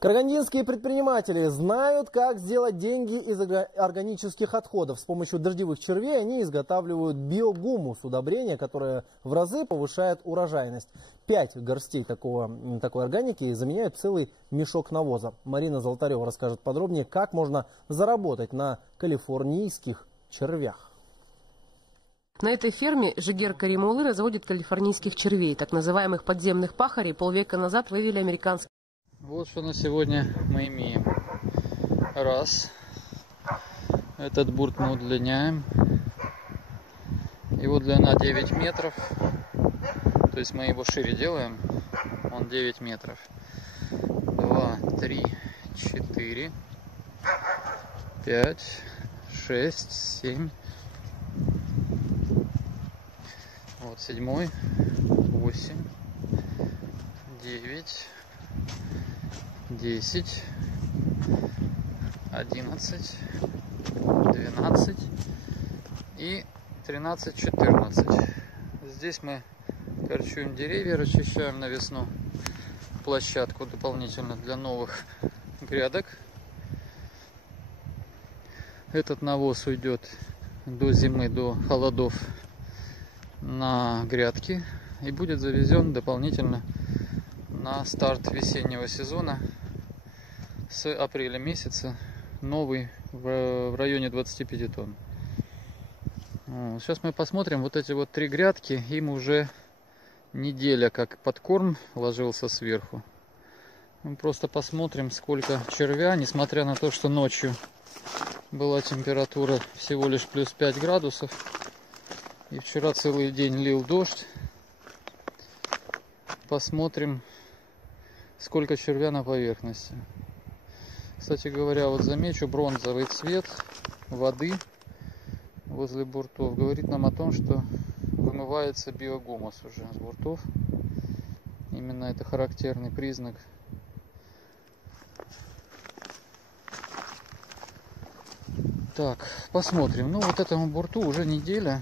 Карагандинские предприниматели знают, как сделать деньги из органических отходов. С помощью дождевых червей они изготавливают биогумус, удобрение, которое в разы повышает урожайность. 5 горстей такой органики заменяют целый мешок навоза. Марина Золотарева расскажет подробнее, как можно заработать на калифорнийских червях. На этой ферме Жигер Каримулы разводит калифорнийских червей, так называемых подземных пахарей. Полвека назад вывели американские. Вот что на сегодня мы имеем. Раз. Этот бурт мы удлиняем. Его длина 9 метров. То есть мы его шире делаем. Он 9 метров. 2, 3, 4, 5, 6, 7. Вот 7, 8, 9, 10, 11, 12 и 13, 14. Здесь мы корчуем деревья, расчищаем навесную площадку дополнительно для новых грядок. Этот навоз уйдет до зимы, до холодов на грядки и будет завезен дополнительно на старт весеннего сезона с апреля месяца, новый в районе 25 тонн. Сейчас мы посмотрим вот эти вот 3 грядки, им уже неделя как подкорм ложился сверху. Мы просто посмотрим, сколько червя, несмотря на то, что ночью была температура всего лишь плюс 5 градусов. И вчера целый день лил дождь. Посмотрим, сколько червя на поверхности. Кстати говоря, вот замечу, бронзовый цвет воды возле буртов говорит нам о том, что вымывается биогумус уже с буртов. Именно это характерный признак. Так, посмотрим. Ну, вот этому бурту уже неделя.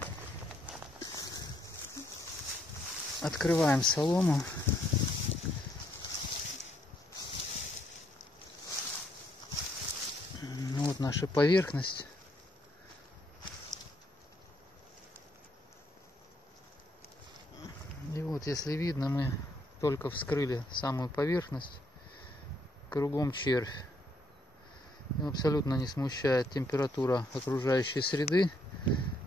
Открываем солому. Вот наша поверхность. И вот, если видно, мы только вскрыли самую поверхность. Кругом червь. Его абсолютно не смущает температура окружающей среды.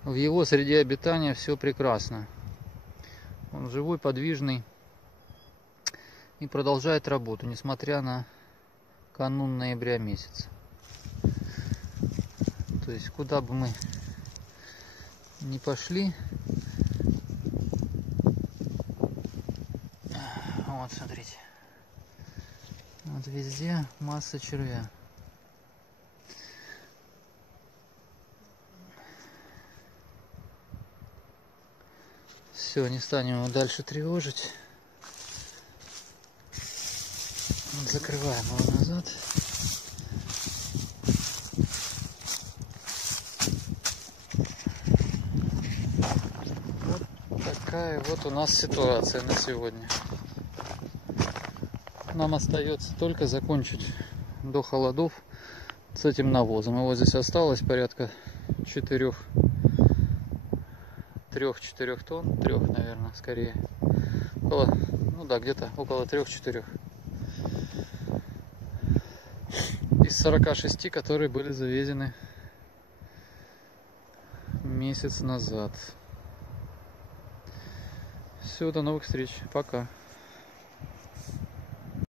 В его среде обитания все прекрасно. Он живой, подвижный и продолжает работу, несмотря на канун ноября месяца. То есть, куда бы мы ни пошли, вот смотрите, вот везде масса червя. Все, не станем его дальше тревожить. Закрываем его назад. Вот такая вот у нас ситуация на сегодня. Нам остается только закончить до холодов с этим навозом. Его здесь осталось порядка 3-4 тонн, 3, наверное, скорее. Около, ну да, где-то около 3-4. Из 46, которые были завезены месяц назад. Все, до новых встреч. Пока.